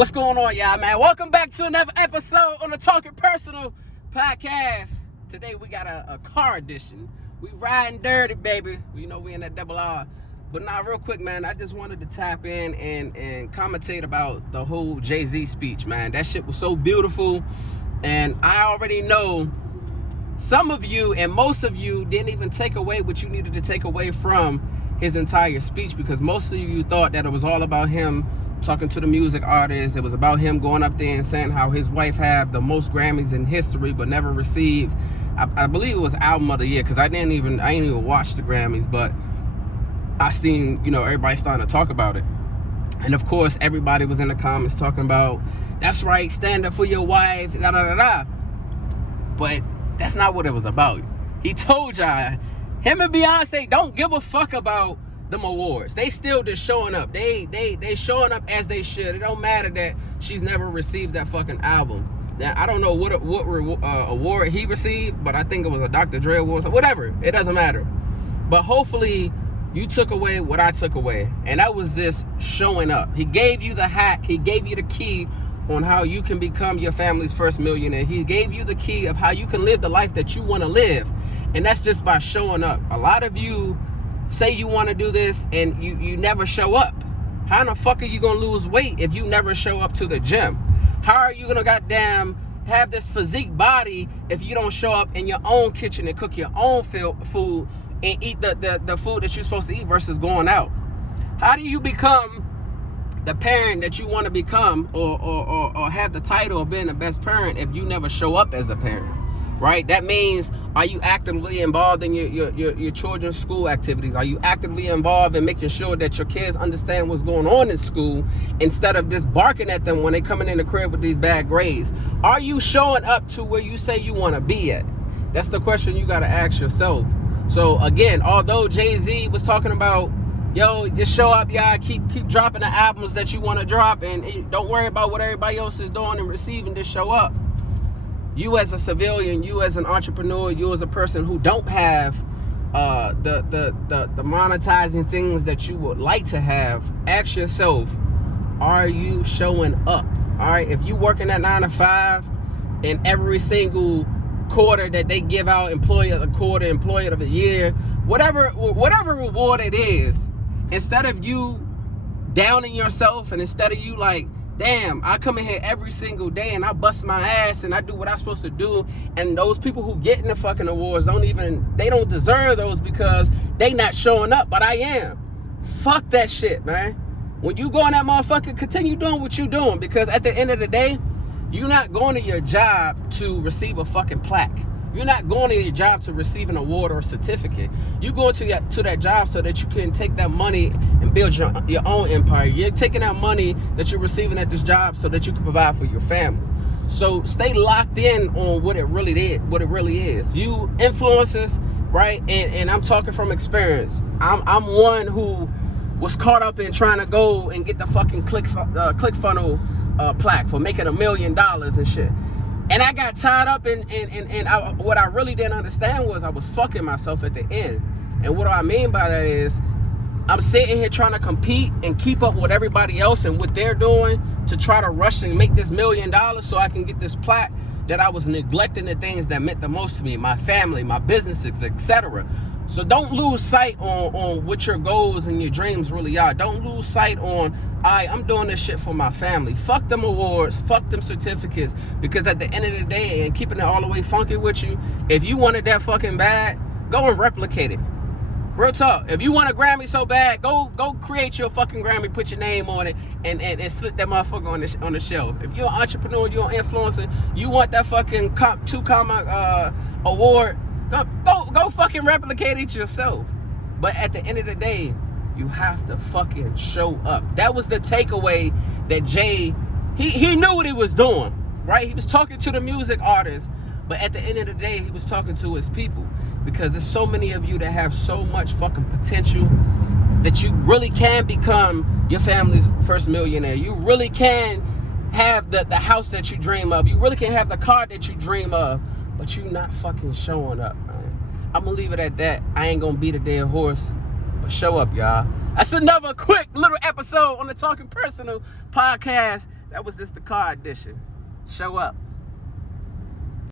What's going on, y'all, man? Welcome back to another episode on the Talking Personal podcast. Today we got a car edition. We riding dirty, baby. You know we in that double R. But now, real quick, man, I just wanted to tap in and commentate about the whole Jay-Z speech, man. That shit was so beautiful. And I already know some of you and most of you didn't even take away what you needed to take away from his entire speech, because most of you thought that it was all about him talking to the music artists. It was about him going up there and saying how his wife had the most Grammys in history but never received, I believe it was album of the year, because I ain't even watch the Grammys, but I seen, everybody starting to talk about it. And of course, everybody was in the comments talking about, that's right, stand up for your wife, da da da da. But that's not what it was about. He told y'all, him and Beyonce don't give a fuck about them awards. They still just showing up. They showing up as they should. It don't matter that she's never received that fucking album. Now, I don't know what award he received, but I think it was a Dr. Dre award, so whatever. It doesn't matter. But hopefully you took away what I took away, and that was this showing up. He gave you the hack. He gave you the key on how you can become your family's first millionaire. He gave you the key of how you can live the life that you want to live, and that's just by showing up. A lot of you say you want to do this and you never show up. How in the fuck are you gonna lose weight if you never show up to the gym? How are you gonna goddamn have this physique body if you don't show up in your own kitchen and cook your own food and eat the food that you're supposed to eat versus going out? How do you become the parent that you want to become, or have the title of being the best parent if you never show up as a parent? Right? That means, are you actively involved in your children's school activities? Are you actively involved in making sure that your kids understand what's going on in school instead of just barking at them when they coming in the crib with these bad grades? Are you showing up to where you say you want to be at? That's the question you got to ask yourself. So again, although Jay-Z was talking about, yo, just show up, y'all, keep dropping the albums that you want to drop, and don't worry about what everybody else is doing and receiving, just show up. You as a civilian, you as an entrepreneur, you as a person who don't have the monetizing things that you would like to have, ask yourself, are you showing up? All right, if you working at 9 to 5 and every single quarter that they give out, employee of the quarter, employee of the year, whatever reward it is, instead of you downing yourself and instead of you like, damn, I come in here every single day and I bust my ass and I do what I'm supposed to do, and those people who get in the fucking awards don't deserve those because they not showing up, but I am. Fuck that shit, man. When you go in that motherfucker, continue doing what you doing, because at the end of the day, you're not going to your job to receive a fucking plaque. You're not going to your job to receive an award or a certificate. You're going to that job so that you can take that money and build your own empire. You're taking that money that you're receiving at this job so that you can provide for your family. So stay locked in on what it really is. You influencers, right? And I'm talking from experience. I'm one who was caught up in trying to go and get the fucking ClickFunnels plaque for making $1 million and shit. And I got tied up in what I really didn't understand was I was fucking myself at the end. And what do I mean by that is, I'm sitting here trying to compete and keep up with everybody else and what they're doing to try to rush and make this $1 million so I can get this plaque, that I was neglecting the things that meant the most to me, my family, my businesses, etc. So don't lose sight on what your goals and your dreams really are. Don't lose sight on, I'm doing this shit for my family. Fuck them awards, fuck them certificates, because at the end of the day, and keeping it all the way funky with you, if you wanted that fucking bad, go and replicate it. Real talk. If you want a Grammy so bad, go create your fucking Grammy, put your name on it, and slip that motherfucker on the shelf. If you're an entrepreneur, you're an influencer, you want that fucking 2 award, go fucking replicate it yourself. But at the end of the day, you have to fucking show up. That was the takeaway that Jay, he knew what he was doing, right? He was talking to the music artists, but at the end of the day, he was talking to his people, because there's so many of you that have so much fucking potential that you really can become your family's first millionaire. You really can have the house that you dream of. You really can have the car that you dream of, but you not fucking showing up, man. I'm gonna leave it at that. I ain't gonna beat a dead horse, but show up, y'all. That's another quick little episode on the Talking Personal podcast. That was just the car edition. Show up.